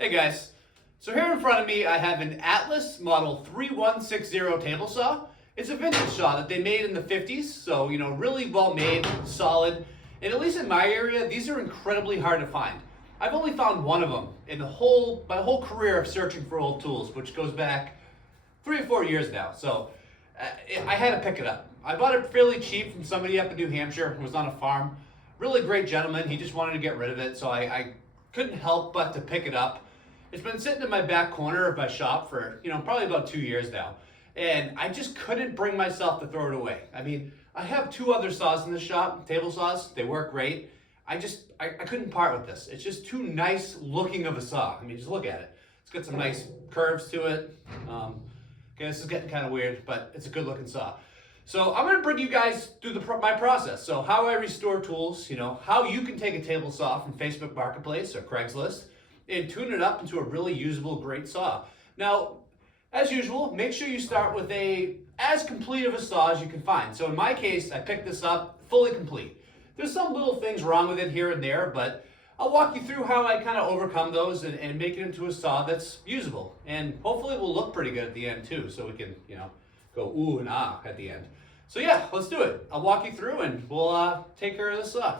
Hey guys, so here in front of me I have an Atlas Model 3160 table saw. It's a vintage saw that they made in the 50s, so really well made, solid, and at least in my area, these are incredibly hard to find. I've only found one of them in my whole career of searching for old tools, which goes back 3 or 4 years now, so I had to pick it up. I bought it fairly cheap from somebody up in New Hampshire who was on a farm. Really great gentleman, he just wanted to get rid of it, so I couldn't help but to pick it up. It's been sitting in my back corner of my shop for, probably about 2 years now. And I just couldn't bring myself to throw it away. I mean, I have 2 other saws in the shop, table saws. They work great. I couldn't part with this. It's just too nice looking of a saw. I mean, just look at it. It's got some nice curves to it. Okay, this is getting kind of weird, but it's a good looking saw. So I'm gonna bring you guys through my process. So how I restore tools, how you can take a table saw from Facebook Marketplace or Craigslist and tune it up into a really usable, great saw. Now, as usual, make sure you start with as complete of a saw as you can find. So in my case, I picked this up fully complete. There's some little things wrong with it here and there, but I'll walk you through how I kind of overcome those and make it into a saw that's usable. And hopefully it will look pretty good at the end too, so we can, go ooh and ah at the end. So yeah, let's do it. I'll walk you through and we'll take care of this saw.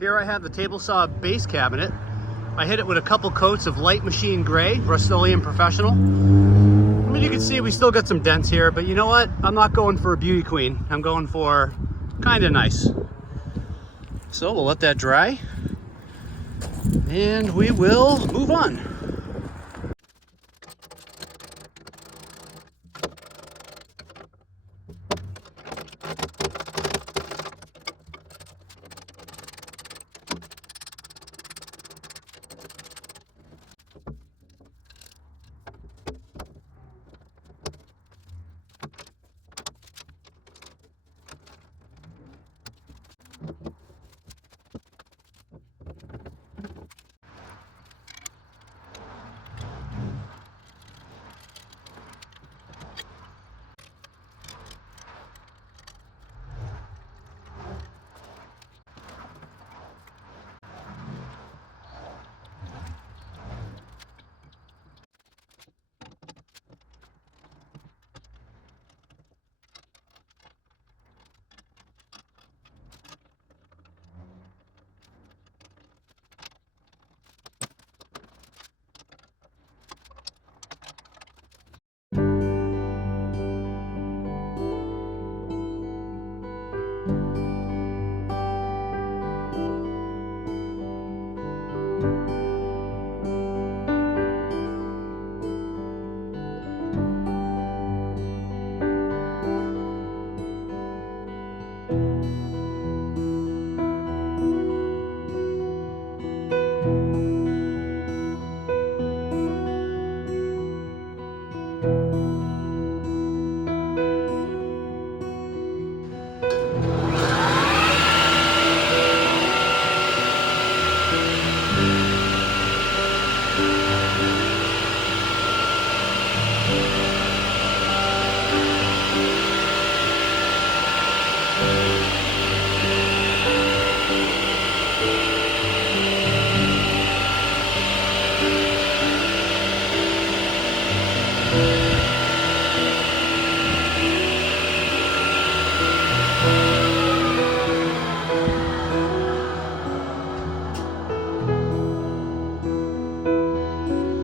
Here I have the table saw base cabinet. I hit it with a couple coats of light machine gray, Rust-Oleum Professional. I mean, you can see we still got some dents here, but you know what? I'm not going for a beauty queen. I'm going for kind of nice. So we'll let that dry and we will move on.